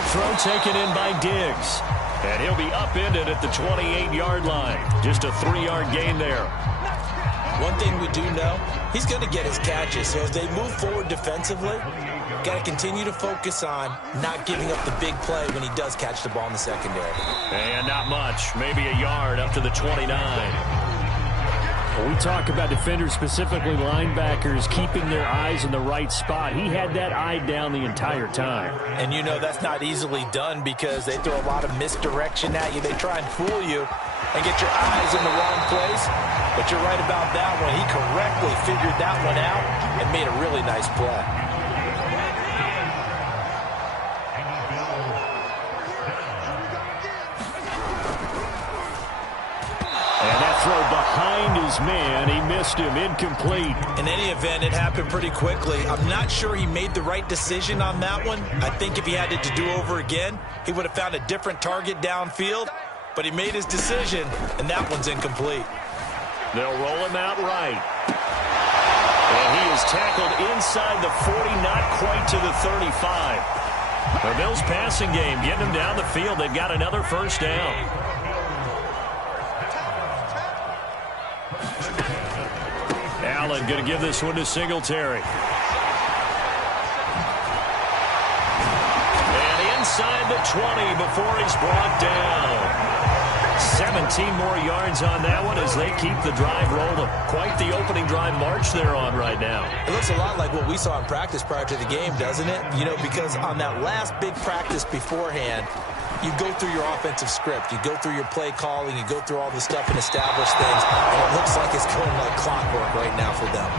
Quick throw taken in by Diggs. And he'll be upended at the 28-yard line. Just a 3-yard gain there. One thing we do know, he's going to get his catches. So as they move forward defensively, got to continue to focus on not giving up the big play when he does catch the ball in the secondary. And not much, maybe a yard up to the 29. We talk about defenders, specifically linebackers, keeping their eyes in the right spot. He had that eye down the entire time. And you know that's not easily done because they throw a lot of misdirection at you. They try and fool you and get your eyes in the wrong place. But you're right about that one. He correctly figured that one out and made a really nice play. Throw behind his man. He missed him. Incomplete. In any event, it happened pretty quickly. I'm not sure he made the right decision on that one. I think if he had it to do over again, he would have found a different target downfield. But he made his decision, and that one's incomplete. They'll roll him out right. And he is tackled inside the 40, not quite to the 35. The Bills' passing game getting him down the field. They've got another first down. Allen going to give this one to Singletary. And inside the 20 before he's brought down. 17 more yards on that one as they keep the drive rolling. Quite the opening drive march they're on right now. It looks a lot like what we saw in practice prior to the game, doesn't it? You know, because on that last big practice beforehand, you go through your offensive script. You go through your play calling. You go through all the stuff and establish things. And it looks like it's going like clockwork right now for them.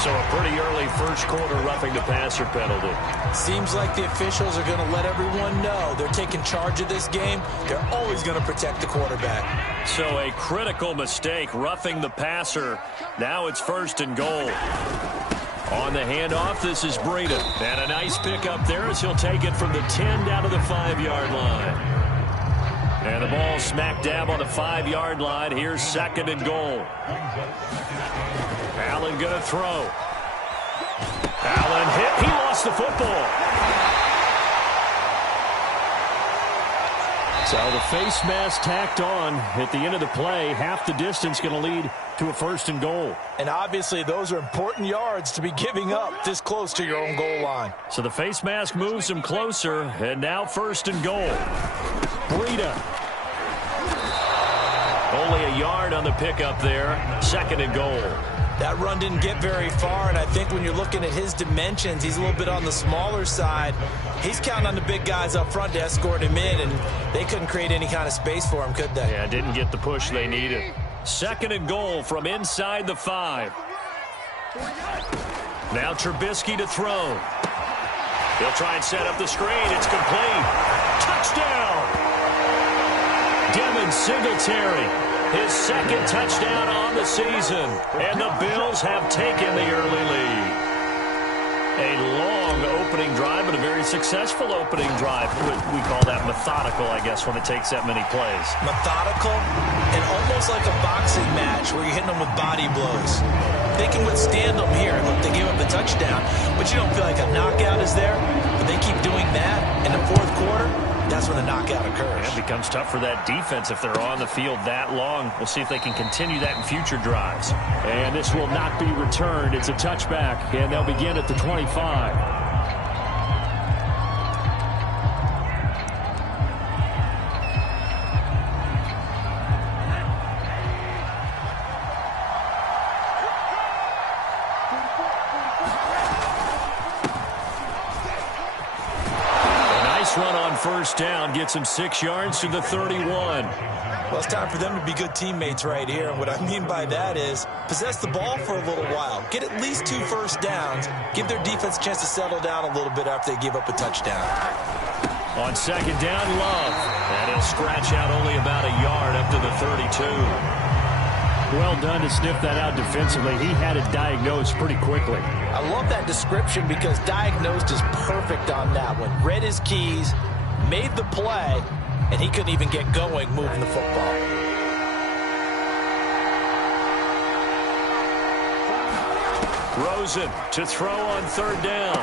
So a pretty early first quarter roughing the passer penalty. Seems like the officials are going to let everyone know they're taking charge of this game. They're always going to protect the quarterback. So a critical mistake, roughing the passer. Now it's 1st and goal. On the handoff, this is Breida. And a nice pickup there as he'll take it from the 10 down to the 5-yard line. And the ball smack dab on the 5-yard line. Here's 2nd and goal. Allen going to throw. Allen hit. He lost the football. So the face mask tacked on at the end of the play. Half the distance going to lead to a 1st and goal. And obviously those are important yards to be giving up this close to your own goal line. So the face mask moves him closer, and now 1st and goal. Breida. Only a yard on the pickup there. 2nd and goal. That run didn't get very far, and I think when you're looking at his dimensions, he's a little bit on the smaller side. He's counting on the big guys up front to escort him in, and they couldn't create any kind of space for him, could they? Yeah, didn't get the push they needed. 2nd and goal from inside the 5. Now Trubisky to throw. He'll try and set up the screen. It's complete. Touchdown! Devin Singletary. His 2nd touchdown on the season. And the Bills have taken the early lead. A long opening drive, but a very successful opening drive. We call that methodical, I guess, when it takes that many plays. Methodical and almost like a boxing match where you're hitting them with body blows. They can withstand them here. Look, they gave up the touchdown, but you don't feel like a knockout is there. But they keep doing that in the 4th quarter. That's when the knockout occurs. It becomes tough for that defense if they're on the field that long. We'll see if they can continue that in future drives. And this will not be returned. It's a touchback, and they'll begin at the 25. Run on 1st down gets him 6 yards to the 31. Well, it's time for them to be good teammates right here. And what I mean by that is possess the ball for a little while. Get at least 2 first downs. Give their defense a chance to settle down a little bit after they give up a touchdown. On 2nd down, Love. And he'll scratch out only about a yard up to the 32. Well done to sniff that out defensively. He had it diagnosed pretty quickly. I love that description because diagnosed is perfect on that one. Read his keys, made the play, and he couldn't even get going moving the football. Rosen to throw on 3rd down.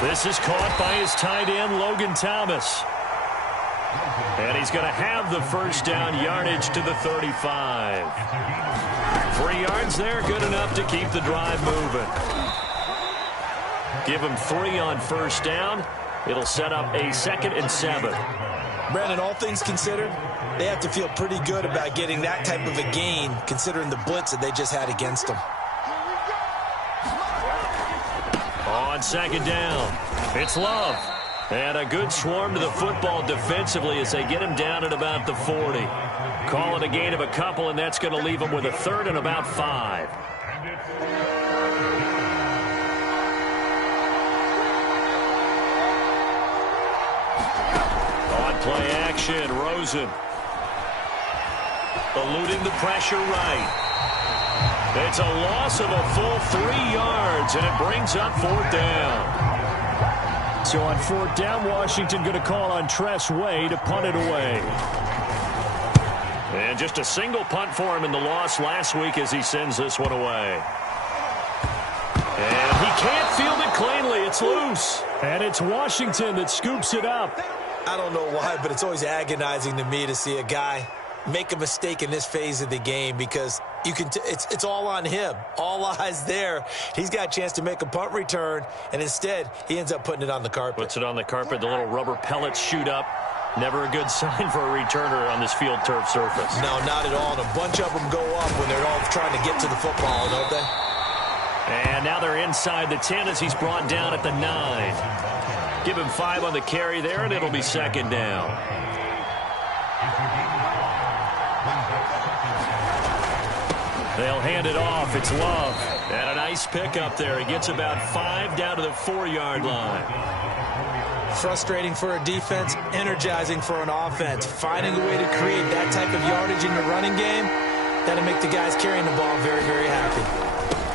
This is caught by his tight end, Logan Thomas. And he's going to have the first down, yardage to the 35. 3 yards there, good enough to keep the drive moving. Give him 3 on first down. It'll set up a 2nd and 7. Brandon, all things considered, they have to feel pretty good about getting that type of a gain, considering the blitz that they just had against them. On 2nd down, it's Love. And a good swarm to the football defensively as they get him down at about the 40. Call it a gain of a couple, and that's going to leave him with a 3rd and about 5. On play action, Rosen. Eluding the pressure right. It's a loss of a full 3 yards, and it brings up 4th down. So on 4th down, Washington going to call on Tress Way to punt it away. And just a single punt for him in the loss last week as he sends this one away. And he can't field it cleanly. It's loose. And it's Washington that scoops it up. I don't know why, but it's always agonizing to me to see a guy make a mistake in this phase of the game because you can it's all on him. All eyes there. He's got a chance to make a punt return, and instead he ends up putting it on the carpet. Puts it on the carpet. The little rubber pellets shoot up. Never a good sign for a returner on this field turf surface. No, not at all. And a bunch of them go up when they're all trying to get to the football, don't they? And now they're inside the 10 as he's brought down at the 9. Give him 5 on the carry there, and it'll be 2nd down. They'll hand it off. It's Love. And a nice pick up there. He gets about 5 down to the 4-yard line. Frustrating for a defense, energizing for an offense. Finding a way to create that type of yardage in the running game, that'll make the guys carrying the ball very, very happy.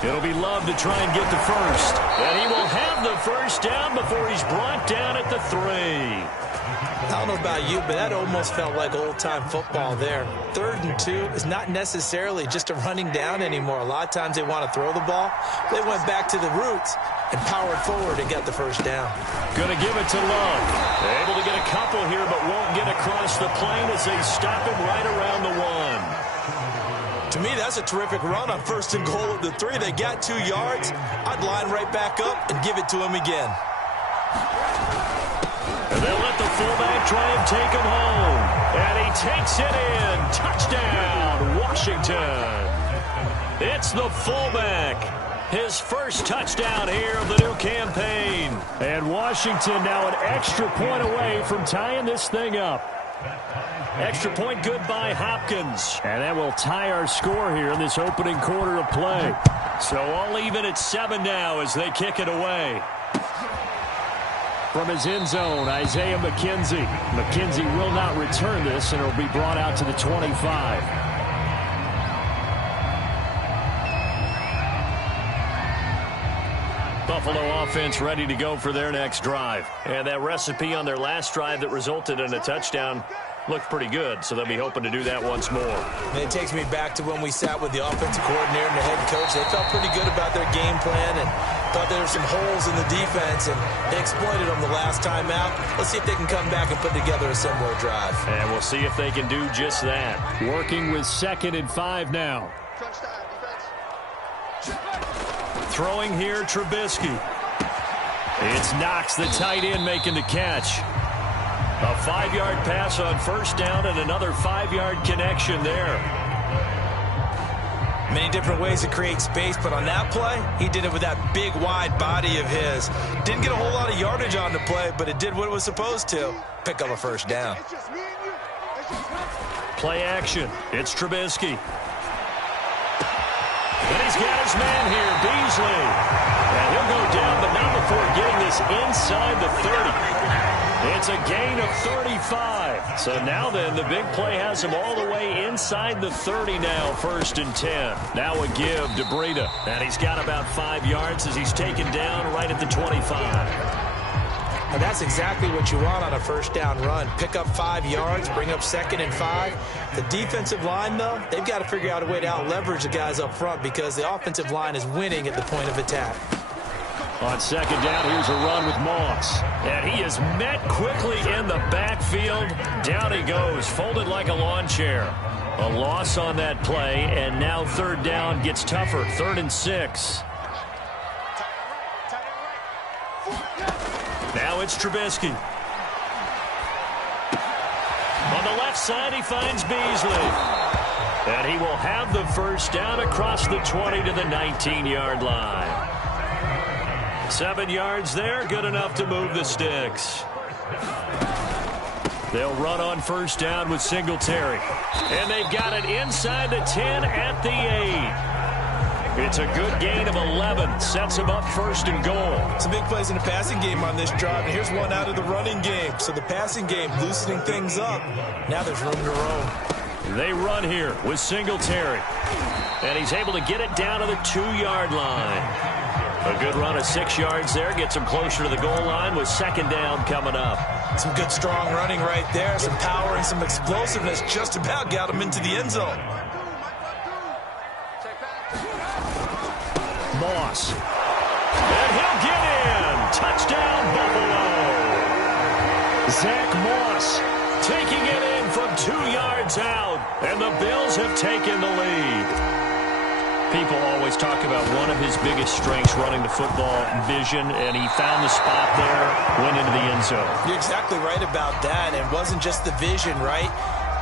It'll be Love to try and get the first. And he will have the first down before he's brought down at the 3. I don't know about you, but that almost felt like old-time football there. 3rd and 2 is not necessarily just a running down anymore. A lot of times they want to throw the ball. They went back to the roots and powered forward and got the first down. Going to give it to Love. Able to get a couple here, but won't get across the plane as they stop him right around the 1. To me, that's a terrific run on 1st and goal at the 3. They got 2 yards. I'd line right back up and give it to him again. And they'll let the fullback try and take him home. And he takes it in. Touchdown, Washington. It's the fullback. His first touchdown here of the new campaign. And Washington now an extra point away from tying this thing up. Extra point good by Hopkins. And that will tie our score here in this opening quarter of play. So all even at 7 now as they kick it away. From his end zone, Isaiah McKenzie. McKenzie will not return this, and it will be brought out to the 25. Buffalo offense ready to go for their next drive. And that recipe on their last drive that resulted in a touchdown looked pretty good, so they'll be hoping to do that once more. And it takes me back to when we sat with the offensive coordinator and the head coach. They felt pretty good about their game plan and thought there were some holes in the defense, and they exploited them the last time out. Let's see if they can come back and put together a similar drive. And we'll see if they can do just that. Working with 2nd and 5 now. Throwing here, Trubisky. It's Knox, the tight end, making the catch. A 5-yard pass on 1st down and another 5-yard connection there. Many different ways to create space, but on that play, he did it with that big, wide body of his. Didn't get a whole lot of yardage on the play, but it did what it was supposed to. Pick up a 1st down. Play action. It's Trubisky. And he's got his man here, Beasley. And he'll go down, but not before getting this inside the 30. It's a gain of 35. So now then, the big play has him all the way inside the 30 now, 1st and 10. Now a give to Breida. And he's got about 5 yards as he's taken down right at the 25. And that's exactly what you want on a 1st down run. Pick up 5 yards, bring up 2nd and 5. The defensive line, though, they've got to figure out a way to out-leverage the guys up front because the offensive line is winning at the point of attack. On second down, here's a run with Moss. And he is met quickly in the backfield. Down he goes, folded like a lawn chair. A loss on that play, and now third down gets tougher. 3rd and 6. Now it's Trubisky. On the left side, he finds Beasley. And he will have the first down across the 20 to the 19-yard line. 7 yards there, good enough to move the sticks. They'll run on first down with Singletary. And they've got it inside the 10 at the 8. It's a good gain of 11. Sets them up 1st and goal. Some big plays in the passing game on this drive. And here's one out of the running game. So the passing game loosening things up. Now there's room to roam. They run here with Singletary. And he's able to get it down to the 2-yard line. A good run of 6 yards there. Gets him closer to the goal line with second down coming up. Some good strong running right there. Some power and some explosiveness just about got him into the end zone. Moss. And he'll get in. Touchdown, Buffalo. Zach Moss taking it in from 2 yards out. And the Bills have taken the lead. People always talk about one of his biggest strengths, running the football, vision, and he found the spot there, went into the end zone. You're exactly right about that. It wasn't just the vision, right?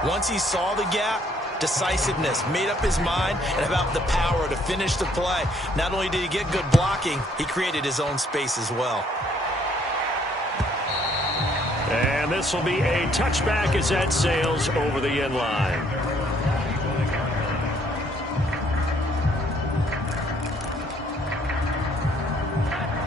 Once he saw the gap, decisiveness, made up his mind, and about the power to finish the play. Not only did he get good blocking, he created his own space as well. And this will be a touchback as that sails over the end line.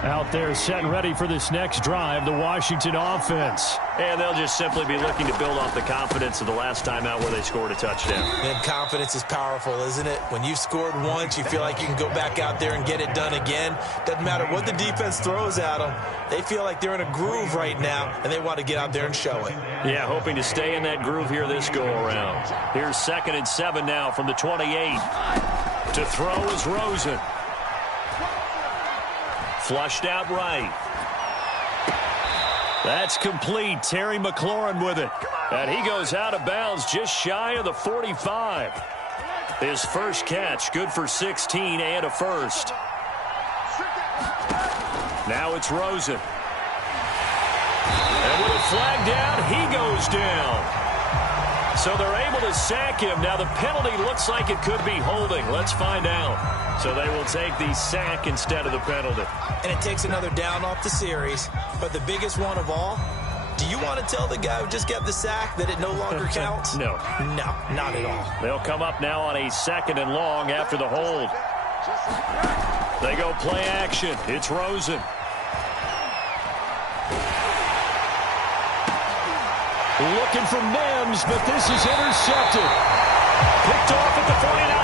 Out there set and ready for this next drive, the Washington offense. And they'll just simply be looking to build off the confidence of the last time out where they scored a touchdown. And confidence is powerful, isn't it? When you've scored once, you feel like you can go back out there and get it done again. Doesn't matter what the defense throws at them. They feel like they're in a groove right now, and they want to get out there and show it. Yeah, hoping to stay in that groove here this go-around. Here's 2nd and 7 now from the 28. To throw is Rosen. Flushed out right. That's complete. Terry McLaurin with it. And he goes out of bounds just shy of the 45. His first catch, good for 16 and a first. Now it's Rosen. And with a flag down, he goes down. So they're able to sack him. Now the penalty looks like it could be holding. Let's find out. So they will take the sack instead of the penalty. And it takes another down off the series. But the biggest one of all, do you want to tell the guy who just got the sack that it no longer counts? No. No, not at all. They'll come up now on a 2nd and long after the hold. They go play action. It's Rosen. Looking for Mims, but this is intercepted. Picked off at the 49.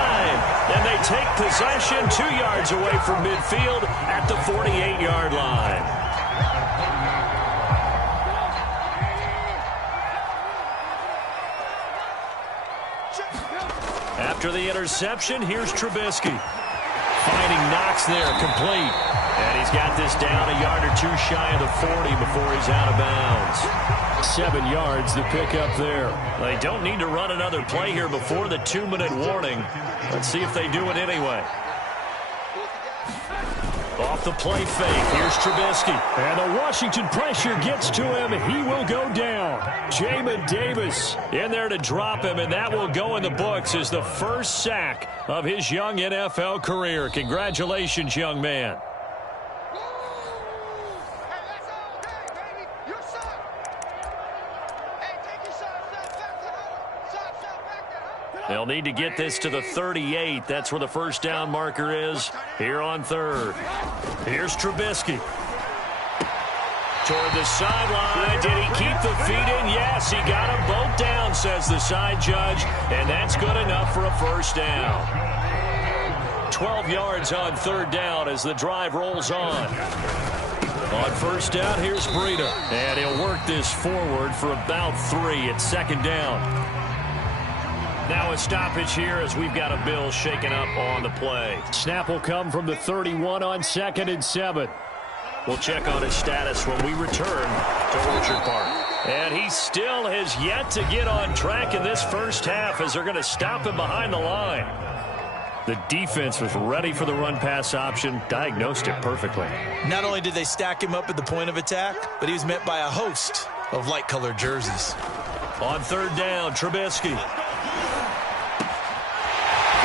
And they take possession 2 yards away from midfield at the 48-yard line. After the interception, here's Trubisky. Finding Knox there, complete. And he's got this down a yard or two shy of the 40 before he's out of bounds. 7 yards, the pickup there. They don't need to run another play here before the 2-minute warning. Let's see if they do it anyway. Off the play fake, here's Trubisky. And the Washington pressure gets to him. He will go down. Jamin Davis in there to drop him, and that will go in the books as the first sack of his young NFL career. Congratulations, young man. They'll need to get this to the 38. That's where the first down marker is here on 3rd. Here's Trubisky. Toward the sideline. Did he keep the feet in? Yes, he got them both down, says the side judge. And that's good enough for a first down. 12 yards on 3rd down as the drive rolls on. On first down, here's Breida. And he'll work this forward for about 3 at 2nd down. Now a stoppage here as we've got a Bill shaken up on the play. Snap will come from the 31 on 2nd and 7. We'll check on his status when we return to Orchard Park. And he still has yet to get on track in this first half as they're going to stop him behind the line. The defense was ready for the run-pass option, diagnosed it perfectly. Not only did they stack him up at the point of attack, but he was met by a host of light-colored jerseys. On third down, Trubisky. And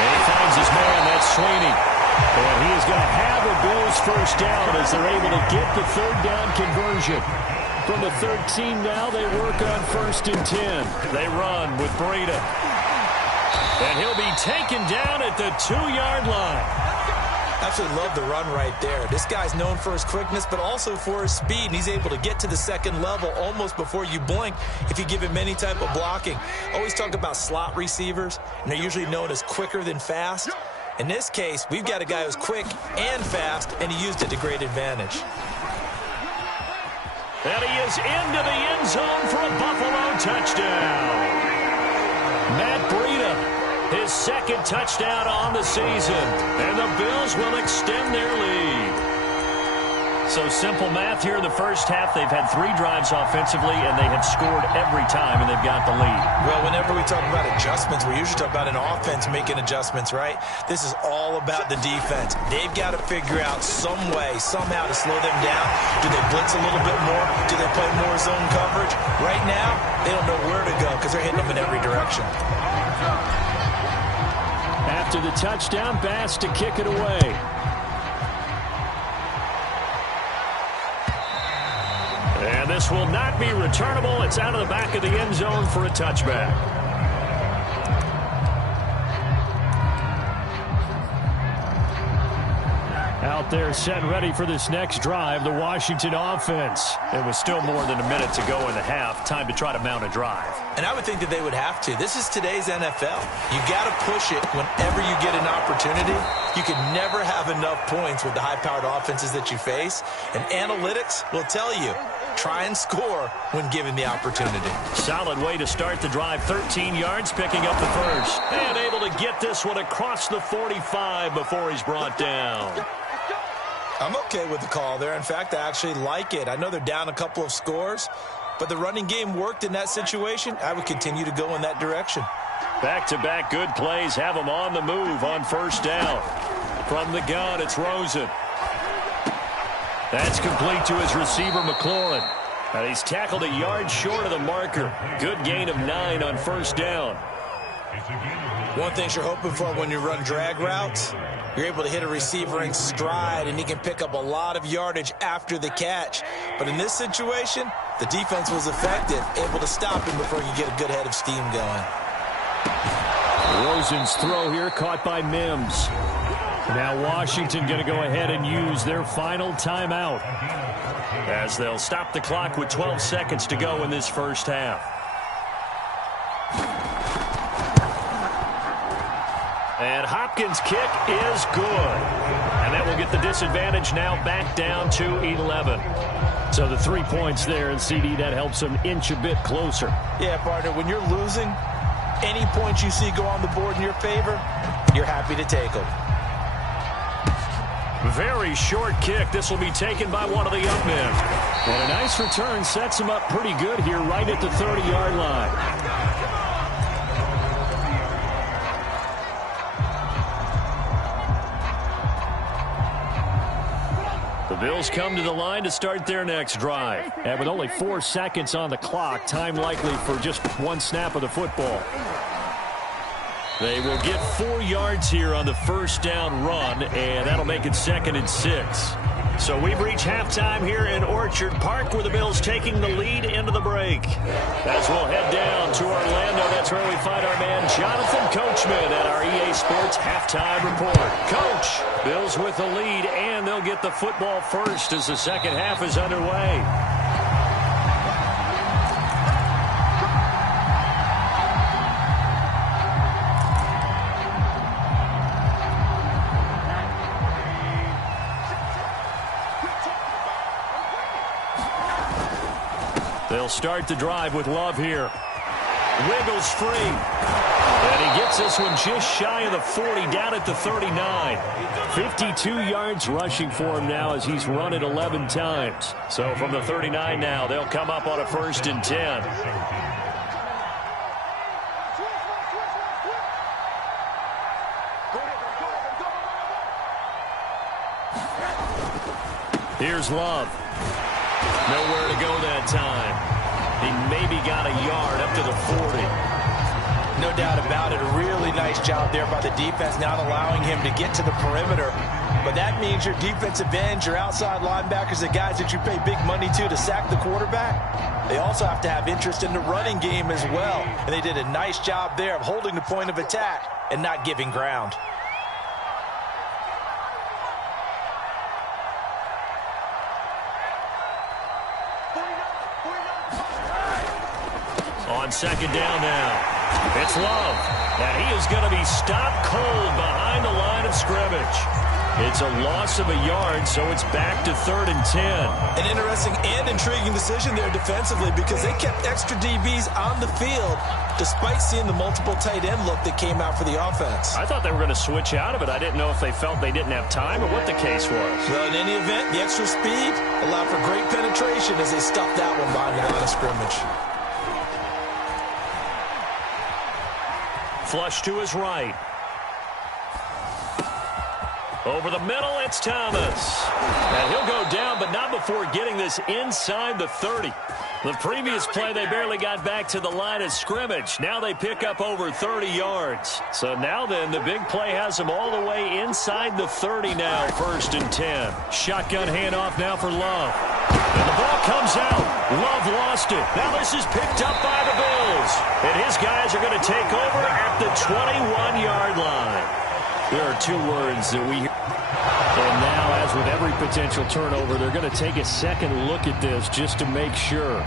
he finds his man, that's Sweeney. And he is going to have a Bills first down as they're able to get the third down conversion. From the 13 now, they work on 1st and 10. They run with Breida. And he'll be taken down at the 2-yard line. Absolutely love the run right there. This guy's known for his quickness, but also for his speed. And he's able to get to the second level almost before you blink if you give him any type of blocking. Always talk about slot receivers, and they're usually known as quicker than fast. In this case, we've got a guy who's quick and fast, and he used it to great advantage. And he is into the end zone for a Buffalo touchdown. Matt Breida, his second touchdown on the season. And the Bills will extend their lead. So simple math here in the first half. They've had 3 drives offensively, and they have scored every time, and they've got the lead. Well, whenever we talk about adjustments, we usually talk about an offense making adjustments, right? This is all about the defense. They've got to figure out some way, somehow to slow them down. Do they blitz a little bit more? Do they play more zone coverage? Right now, they don't know where to go because they're hitting them in every direction. After the touchdown, Bass to kick it away. And this will not be returnable. It's out of the back of the end zone for a touchback. Out there set ready for this next drive, the Washington offense. It was still more than a minute to go in the half. Time to try to mount a drive. And I would think that they would have to. This is today's NFL. You got to push it whenever you get an opportunity. You can never have enough points with the high-powered offenses that you face. And analytics will tell you, try and score when given the opportunity. Solid way to start the drive. 13 yards, picking up the first. And able to get this one across the 45 before he's brought down. I'm okay with the call there. In fact, I actually like it. I know they're down a couple of scores, but the running game worked in that situation. I would continue to go in that direction. Back-to-back good plays have him on the move on first down. From the gun, it's Rosen. That's complete to his receiver, McLaurin. And he's tackled a yard short of the marker. Good gain of 9 on first down. One thing you're hoping for when you run drag routes, you're able to hit a receiver in stride, and he can pick up a lot of yardage after the catch. But in this situation, the defense was effective, able to stop him before you get a good head of steam going. Rosen's throw here caught by Mims. Now Washington going to go ahead and use their final timeout, as they'll stop the clock with 12 seconds to go in this first half. And Hopkins' kick is good. And that will get the disadvantage now back down to 11. So the 3 points there, and CD, that helps them inch a bit closer. Yeah, partner, when you're losing, any points you see go on the board in your favor, you're happy to take them. Very short kick. This will be taken by one of the young men. And a nice return sets him up pretty good here right at the 30-yard line. The Bills come to the line to start their next drive. And with only 4 seconds on the clock, time likely for just 1 snap of the football. They will get 4 yards here on the first down run, and that'll make it 2nd and 6. So we've reached halftime here in Orchard Park, where the Bills taking the lead into the break. As we'll head down to Orlando, that's where we find our man Jonathan Coachman at our EA Sports Halftime Report. Coach, Bills with the lead, and they'll get the football first as the second half is underway. They'll start the drive with Love here. Wiggles free. And he gets this one just shy of the 40, down at the 39. 52 yards rushing for him now as he's run it 11 times. So from the 39 now, they'll come up on a 1st and 10. Here's Love. Nowhere to go that time. He maybe got a yard up to the 40. No doubt about it. A really nice job there by the defense, not allowing him to get to the perimeter. But that means your defensive ends, your outside linebackers, the guys that you pay big money to sack the quarterback, they also have to have interest in the running game as well. And they did a nice job there of holding the point of attack and not giving ground. On 2nd down now, it's Love, and he is going to be stopped cold behind the line of scrimmage. It's a loss of a yard, so it's back to 3rd and 10. An interesting and intriguing decision there defensively because they kept extra DBs on the field despite seeing the multiple tight end look that came out for the offense. I thought they were going to switch out of it. I didn't know if they felt they didn't have time or what the case was. Well, in any event, the extra speed allowed for great penetration as they stuffed that one behind the line of scrimmage. Flush to his right. Over the middle, it's Thomas. And he'll go down, but not before getting this inside the 30. The previous play, they barely got back to the line of scrimmage. Now they pick up over 30 yards. So now then, the big play has them all the way inside the 30 now, 1st and 10. Shotgun handoff now for Love. And the ball comes out. Love lost it. Now this is picked up by the Bills. And his guys are going to take over at the 21-yard line. There are 2 words that we hear. And now, as with every potential turnover, they're going to take a second look at this just to make sure.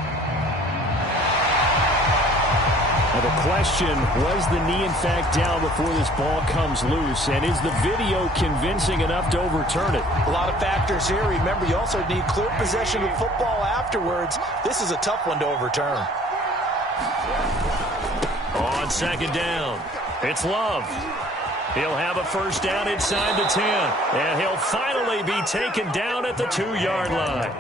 Now the question, was the knee in fact down before this ball comes loose? And is the video convincing enough to overturn it? A lot of factors here. Remember, you also need clear possession of football afterwards. This is a tough one to overturn. On 2nd down, it's Love. He'll have a 1st down inside the 10. And he'll finally be taken down at the 2-yard line.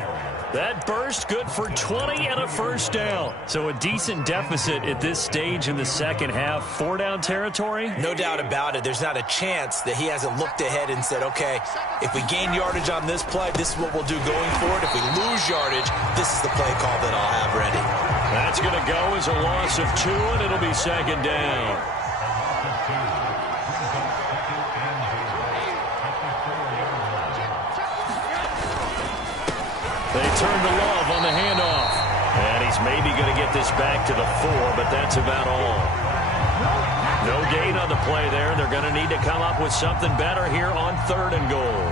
That burst good for 20 and a 1st down. So a decent deficit at this stage in the second half. 4-down territory? No doubt about it. There's not a chance that he hasn't looked ahead and said, okay, if we gain yardage on this play, this is what we'll do going forward. If we lose yardage, this is the play call that I'll have ready. That's going to go as a loss of 2, and it'll be 2nd down. They turn to Love on the handoff. And he's maybe going to get this back to the 4, but that's about all. No gain on the play there. They're going to need to come up with something better here on 3rd and goal.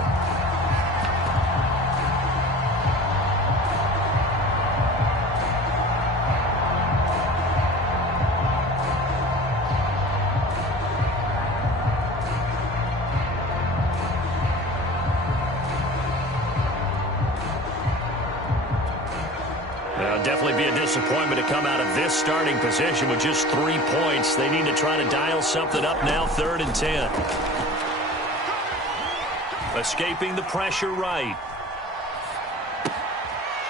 Definitely be a disappointment to come out of this starting position with just 3 points. They need to try to dial something up now, 3rd and 10. Escaping the pressure right.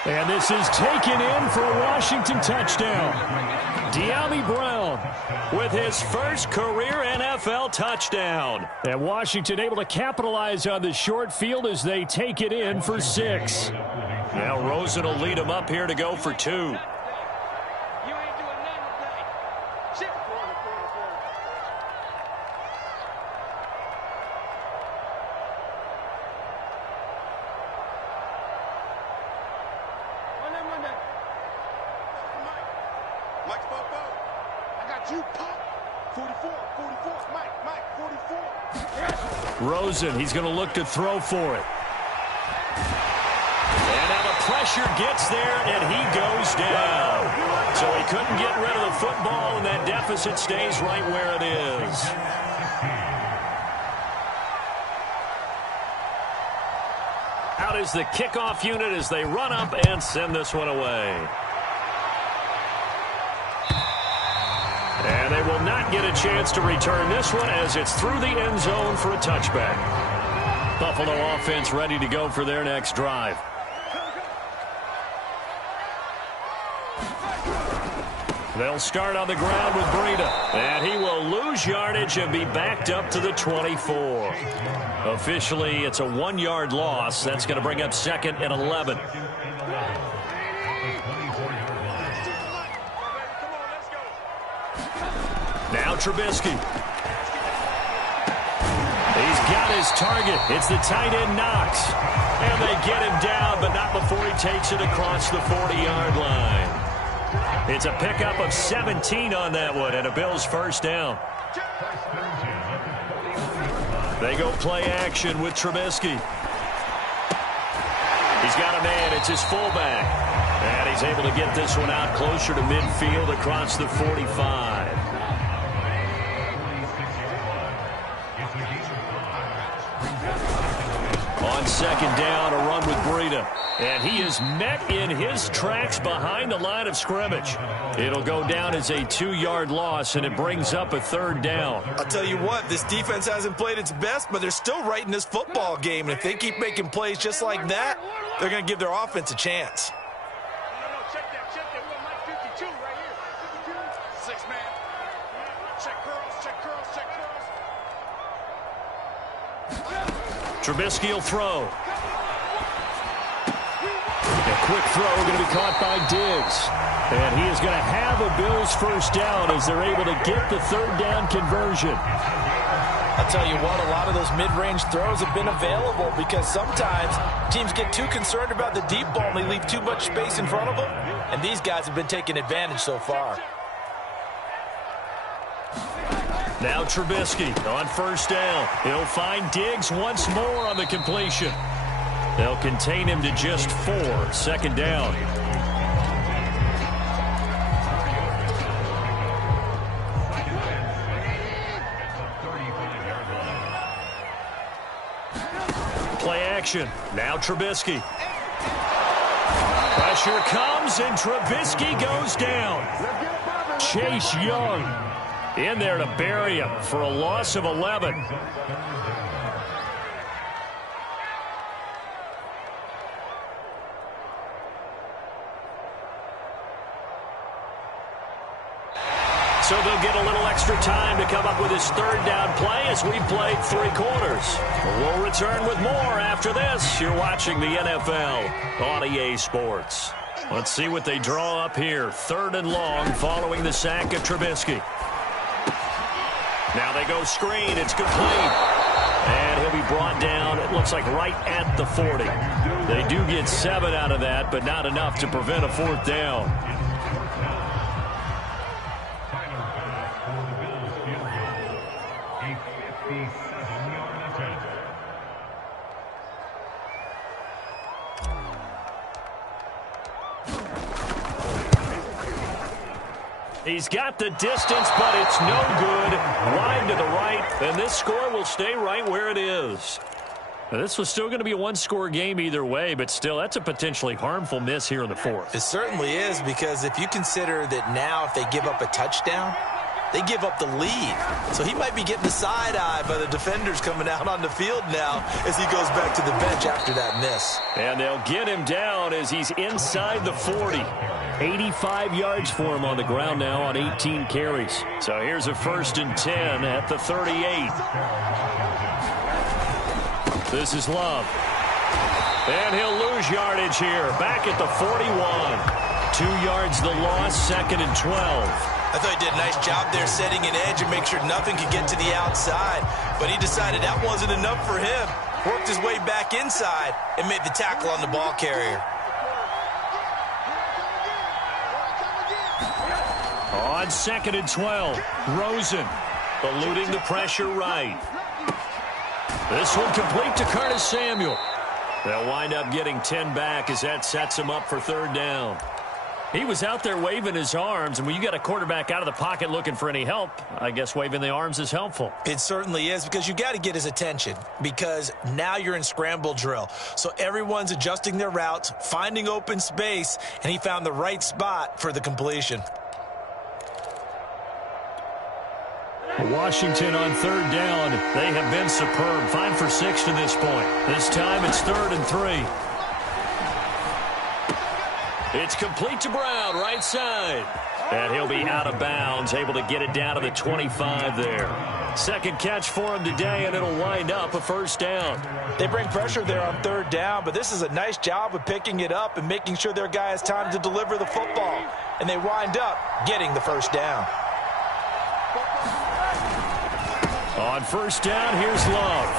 And this is taken in for a Washington touchdown. Dyami Brown with his first career NFL touchdown. And Washington able to capitalize on the short field as they take it in for 6. Now Rosen will lead him up here to go for 2. Rosen, he's going to look to throw for it. And now the pressure gets there, and he goes down. So he couldn't get rid of the football, and that deficit stays right where it is. Out is the kickoff unit as they run up and send this one away. And they will not get a chance to return this one as it's through the end zone for a touchback. Buffalo offense ready to go for their next drive. They'll start on the ground with Breida. And he will lose yardage and be backed up to the 24. Officially, it's a 1-yard loss. That's going to bring up 2nd and 11. Now Trubisky. He's got his target. It's the tight end Knox. And they get him down, but not before he takes it across the 40-yard line. It's a pickup of 17 on that one and a Bills first down. They go play action with Trubisky. He's got a man. It's his fullback. And he's able to get this one out closer to midfield across the 45. On 2nd down, a run with Breida. And he is met in his tracks behind the line of scrimmage. It'll go down as a 2-yard loss, and it brings up a 3rd down. I'll tell you what, this defense hasn't played its best, but they're still right in this football game. And if they keep making plays just like that, they're going to give their offense a chance. Check that. We're on line 52 right here. 52. 6-man. Check curls. Trubisky will throw. A quick throw going to be caught by Diggs. And he is going to have a Bills first down as they're able to get the 3rd down conversion. I'll tell you what, a lot of those mid-range throws have been available because sometimes teams get too concerned about the deep ball and they leave too much space in front of them. And these guys have been taking advantage so far. Now Trubisky on first down. He'll find Diggs once more on the completion. They'll contain him to just 4. 2nd down. Play action. Now Trubisky. Pressure comes, and Trubisky goes down. Chase Young in there to bury him for a loss of 11. So they'll get a little extra time to come up with his 3rd down play as we've played 3 quarters. We'll return with more after this. You're watching the NFL on EA Sports. Let's see what they draw up here. 3rd and long following the sack of Trubisky. Now they go screen. It's complete. And he'll be brought down, it looks like, right at the 40. They do get 7 out of that, but not enough to prevent a 4th down. He's got the distance, but it's no good. Wide to the right, and this score will stay right where it is. Now, this was still going to be a 1-score game either way, but still, that's a potentially harmful miss here in the 4th. It certainly is, because if you consider that now if they give up a touchdown, they give up the lead. So he might be getting the side-eye by the defenders coming out on the field now as he goes back to the bench after that miss. And they'll get him down as he's inside the 40. 85 yards for him on the ground now on 18 carries. So here's a 1st and 10 at the 38. This is Love. And he'll lose yardage here. Back at the 41. 2 yards the loss, 2nd and 12. I thought he did a nice job there setting an edge and make sure nothing could get to the outside. But he decided that wasn't enough for him. Worked his way back inside and made the tackle on the ball carrier. On 2nd and 12, Rosen eluding the pressure right. This one complete to Curtis Samuel. They'll wind up getting 10 back as that sets him up for 3rd down. He was out there waving his arms, and when you got a quarterback out of the pocket looking for any help, I guess waving the arms is helpful. It certainly is, because you got to get his attention, because now you're in scramble drill. So everyone's adjusting their routes, finding open space, and he found the right spot for the completion. Washington on third down. They have been superb. 5 for 6 to this point. This time it's 3rd and 3. It's complete to Brown, right side. And he'll be out of bounds, able to get it down to the 25 there. Second catch for him today, and it'll wind up a first down. They bring pressure there on third down, but this is a nice job of picking it up and making sure their guy has time to deliver the football. And they wind up getting the first down. On first down, here's Love.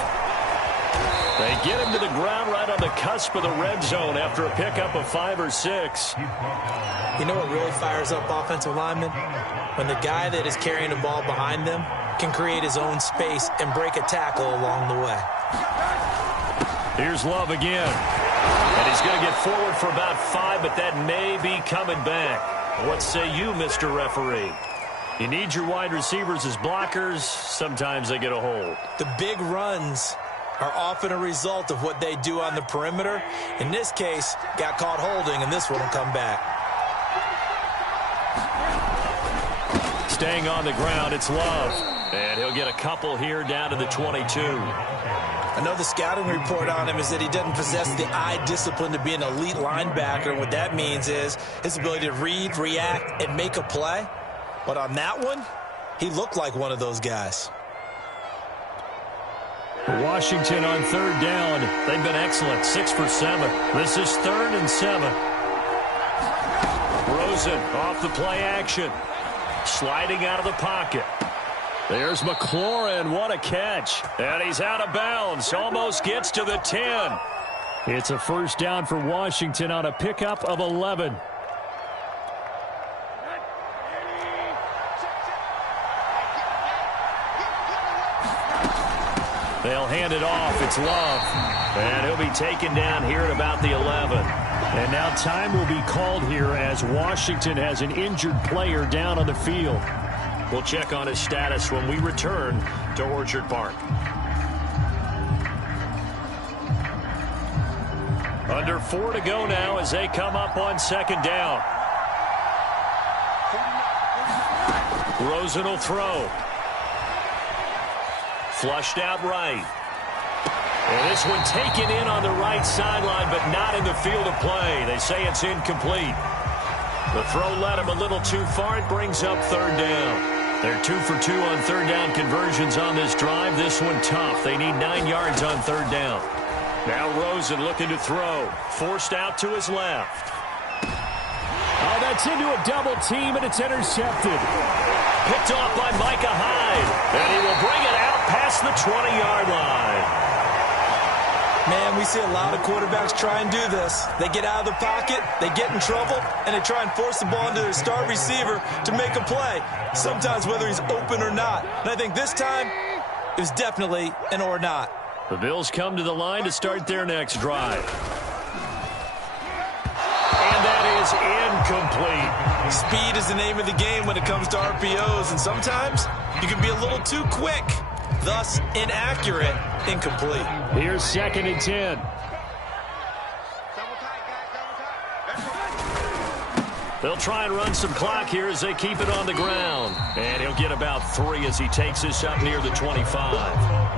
They get him to the ground right on the cusp of the red zone after a pickup of 5 or 6. You know what really fires up offensive linemen? When the guy that is carrying the ball behind them can create his own space and break a tackle along the way. Here's Love again. And he's going to get forward for about 5, but that may be coming back. What say you, Mr. Referee? You need your wide receivers as blockers. Sometimes they get a hold. The big runs are often a result of what they do on the perimeter. In this case, got caught holding, and this one will come back. Staying on the ground, it's Love. And he'll get a couple here down to the 22. I know the scouting report on him is that he doesn't possess the eye discipline to be an elite linebacker. And what that means is his ability to read, react, and make a play. But on that one, he looked like one of those guys. Washington on third down. They've been excellent. 6 for 7. This is 3rd and 7. Rosen off the play action. Sliding out of the pocket. There's McLaurin. What a catch. And he's out of bounds. Almost gets to the 10. It's a first down for Washington on a pickup of 11. They'll hand it off. It's Love. And he'll be taken down here at about the 11. And now time will be called here as Washington has an injured player down on the field. We'll check on his status when we return to Orchard Park. Under 4 to go now as they come up on second down. Rosen will throw. Flushed out right. And this one taken in on the right sideline, but not in the field of play. They say it's incomplete. The throw led him a little too far. It brings up third down. They're 2 for 2 on third down conversions on this drive. This one tough. They need 9 yards on third down. Now Rosen looking to throw. Forced out to his left. Oh, that's into a double team, and it's intercepted. Picked off by Micah Hyde. And he will bring it out past the 20-yard line. Man, we see a lot of quarterbacks try and do this. They get out of the pocket, they get in trouble, and they try and force the ball into their star receiver to make a play, sometimes whether he's open or not. And I think this time, it was definitely an or not. The Bills come to the line to start their next drive. And that is incomplete. Speed is the name of the game when it comes to RPOs, and sometimes you can be a little too quick. Thus, inaccurate, incomplete. Here's 2nd and 10. They'll try and run some clock here as they keep it on the ground. And he'll get about 3 as he takes this up near the 25.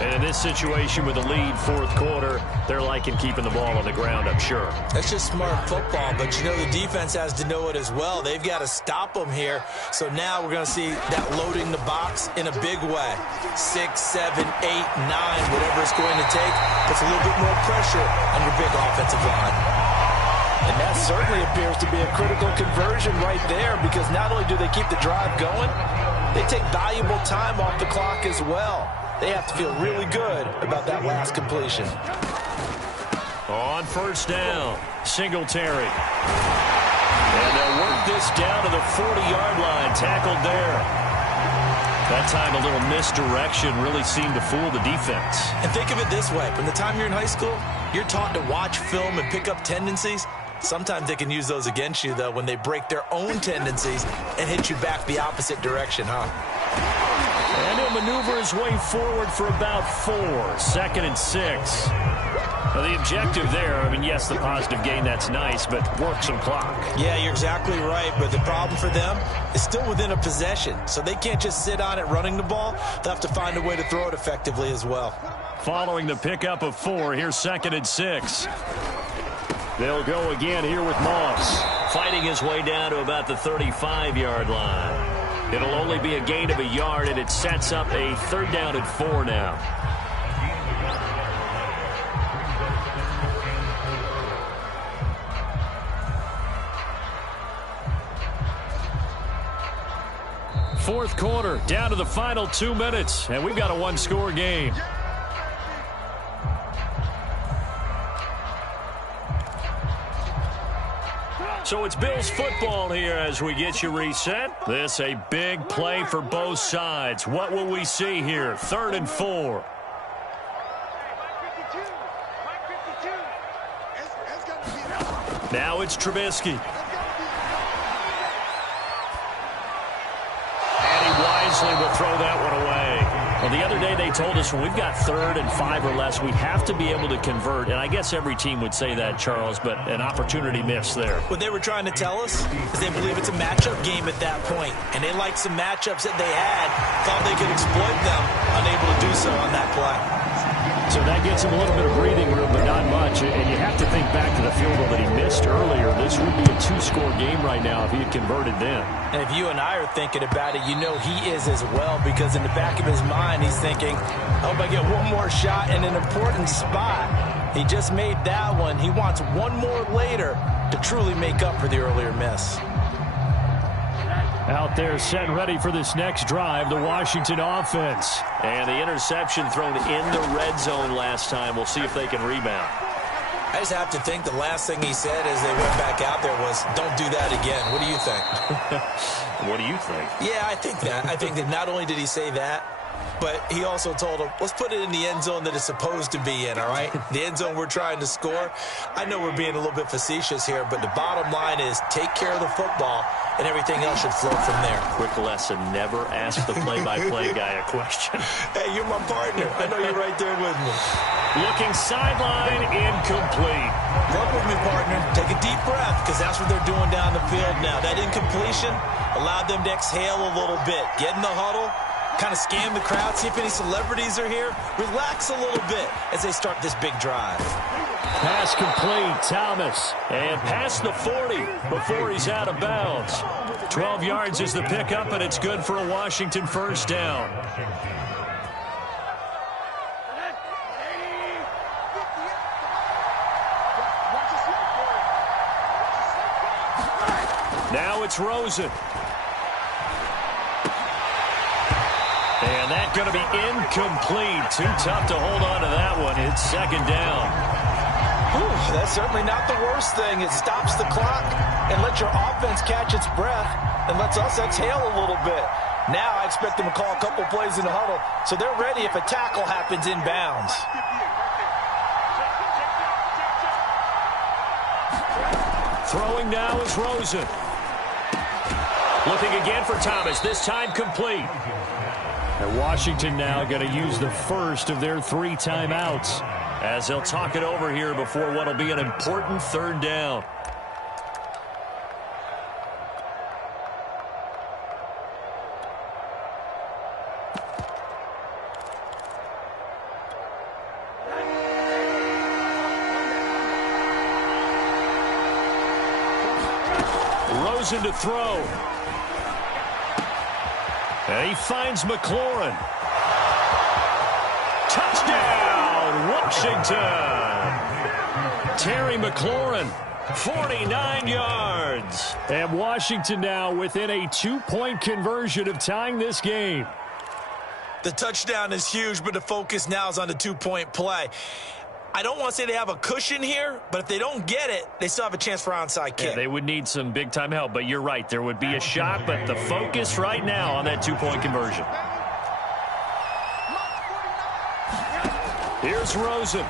And in this situation with the lead, fourth quarter, they're liking keeping the ball on the ground, I'm sure. That's just smart football, but you know the defense has to know it as well. They've got to stop them here. So now we're going to see that loading the box in a big way. 6, 7, 8, 9, whatever it's going to take. Puts a little bit more pressure on your big offensive line. And that certainly appears to be a critical conversion right there, because not only do they keep the drive going, they take valuable time off the clock as well. They have to feel really good about that last completion. On first down, Singletary. And they'll work this down to the 40-yard line, tackled there. That time a little misdirection really seemed to fool the defense. And think of it this way. From the time you're in high school, you're taught to watch film and pick up tendencies. Sometimes they can use those against you, though, when they break their own tendencies and hit you back the opposite direction, huh? And he'll maneuver his way forward for about 4. 2nd and 6. Well, the objective there, I mean, yes, the positive gain, that's nice, but work some clock. Yeah, you're exactly right, but the problem for them is still within a possession, so they can't just sit on it running the ball. They'll have to find a way to throw it effectively as well. Following the pickup of 4, here's 2nd and 6. They'll go again here with Moss. Fighting his way down to about the 35-yard line. It'll only be a gain of a yard, and it sets up a 3rd down and 4 now. Fourth quarter, down to the final 2 minutes, and we've got a 1-score game. So it's Bills football here as we get you reset. This a big play for both sides. What will we see here? 3rd and 4. Now it's Trubisky. Wisely will throw that one away. Well, the other day they told us when we've got 3rd and 5 or less, we have to be able to convert. And I guess every team would say that, Charles, but an opportunity missed there. What they were trying to tell us is they believe it's a matchup game at that point. And they liked some matchups that they had, thought they could exploit them, unable to do so on that play. So that gets him a little bit of breathing room, but not much. And you have to think back to the field goal that he missed earlier. This would be a 2-score game right now if he had converted then. And if you and I are thinking about it, you know he is as well, because in the back of his mind, he's thinking, I hope I get one more shot in an important spot. He just made that one. He wants one more later to truly make up for the earlier miss. Out there set and ready for this next drive, the Washington offense. And the interception thrown in the red zone last time. We'll see if they can rebound. I just have to think the last thing he said as they went back out there was, don't do that again. What do you think? What do you think? Yeah, I think that. I think that not only did he say that, but he also told him, let's put it in the end zone that it's supposed to be in, all right? The end zone we're trying to score. I know we're being a little bit facetious here, but the bottom line is take care of the football, and everything else should flow from there. Quick lesson, never ask the play-by-play guy a question. Hey, you're my partner. I know you're right there with me. Looking sideline, incomplete. Work with me, partner. Take a deep breath, because that's what they're doing down the field now. That incompletion allowed them to exhale a little bit. Get in the huddle, kind of scan the crowd, see if any celebrities are here. Relax a little bit as they start this big drive. Pass complete, Thomas. And past the 40 before he's out of bounds. 12 yards is the pickup, and it's good for a Washington 1st down. Now it's Rosen. And that's going to be incomplete. Too tough to hold on to that one. It's 2nd down. Whew, that's certainly not the worst thing. It stops the clock and lets your offense catch its breath and lets us exhale a little bit. Now I expect them to call a couple plays in the huddle, so they're ready if a tackle happens inbounds. Throwing now is Rosen. Looking again for Thomas, this time complete. And Washington now going to use the first of their 3 timeouts. As they'll talk it over here before what will be an important 3rd down. Rosen to throw. And he finds McLaurin. Touchdown, Washington. Terry McLaurin, 49 yards. And Washington now within a 2-point conversion of tying this game. The touchdown is huge, but the focus now is on the 2-point play. I don't want to say they have a cushion here, but if they don't get it, they still have a chance for onside kick. Yeah, they would need some big-time help, but you're right. There would be a shot, but the focus right now on that 2-point conversion. Here's Rosen.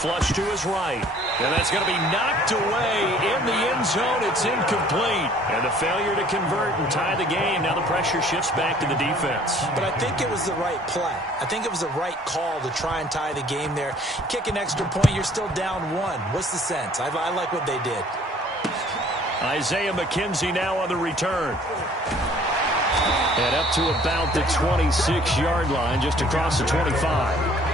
flush to his right. And that's going to be knocked away in the end zone. It's incomplete. And the failure to convert and tie the game. Now the pressure shifts back to the defense. But I think it was the right play. I think it was the right call to try and tie the game there. Kick an extra point, you're still down one. What's the sense? I like what they did. Isaiah McKenzie now on the return. And up to about the 26-yard line, just across the 25.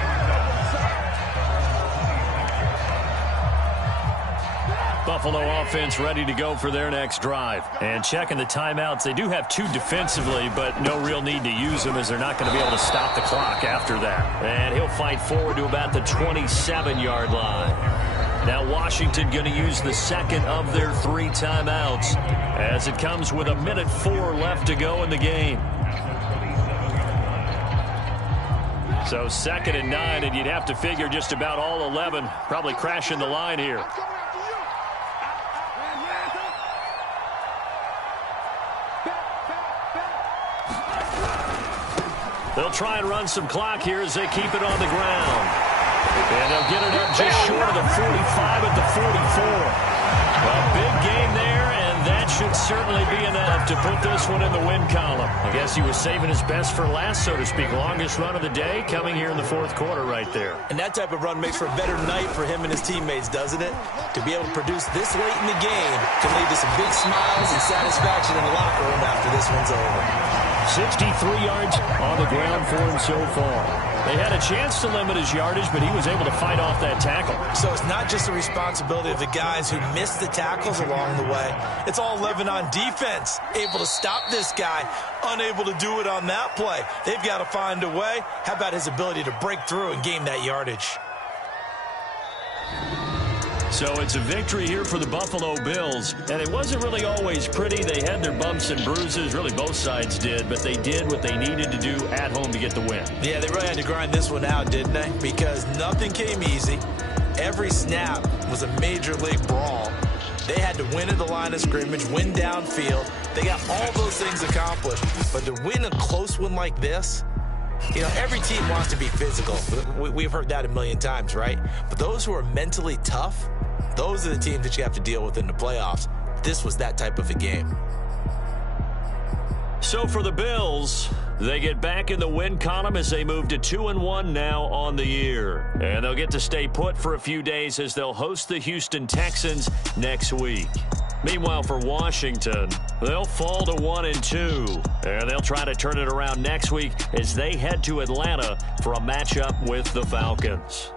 Buffalo offense ready to go for their next drive. And checking the timeouts, they do have 2 defensively, but no real need to use them as they're not going to be able to stop the clock after that. And he'll fight forward to about the 27-yard line. Now Washington going to use the second of their 3 timeouts as it comes with 1:04 left to go in the game. So 2nd and 9, and you'd have to figure just about all 11 probably crashing the line here. They'll try and run some clock here as they keep it on the ground. And they'll get it up just short of the 45 at the 44. A big game there, and that should certainly be enough to put this one in the win column. I guess he was saving his best for last, so to speak. Longest run of the day coming here in the 4th quarter right there. And that type of run makes for a better night for him and his teammates, doesn't it? To be able to produce this late in the game can lead to some big smiles and satisfaction in the locker room after this one's over. 63 yards on the ground for him so far. They had a chance to limit his yardage, but he was able to fight off that tackle. So it's not just the responsibility of the guys who missed the tackles along the way. It's all 11 on defense. Able to stop this guy, unable to do it on that play. They've got to find a way. How about his ability to break through and gain that yardage? So it's a victory here for the Buffalo Bills, and it wasn't really always pretty. They had their bumps and bruises, really both sides did, but they did what they needed to do at home to get the win. Yeah, they really had to grind this one out, didn't they? Because nothing came easy. Every snap was a major league brawl. They had to win at the line of scrimmage, win downfield. They got all those things accomplished, but to win a close one like this, you know, every team wants to be physical. We've heard that a million times, right? But those who are mentally tough, those are the teams that you have to deal with in the playoffs. This was that type of a game. So for the Bills, they get back in the win column as they move to 2-1 now on the year. And they'll get to stay put for a few days as they'll host the Houston Texans next week. Meanwhile, for Washington, they'll fall to 1-2. And they'll try to turn it around next week as they head to Atlanta for a matchup with the Falcons.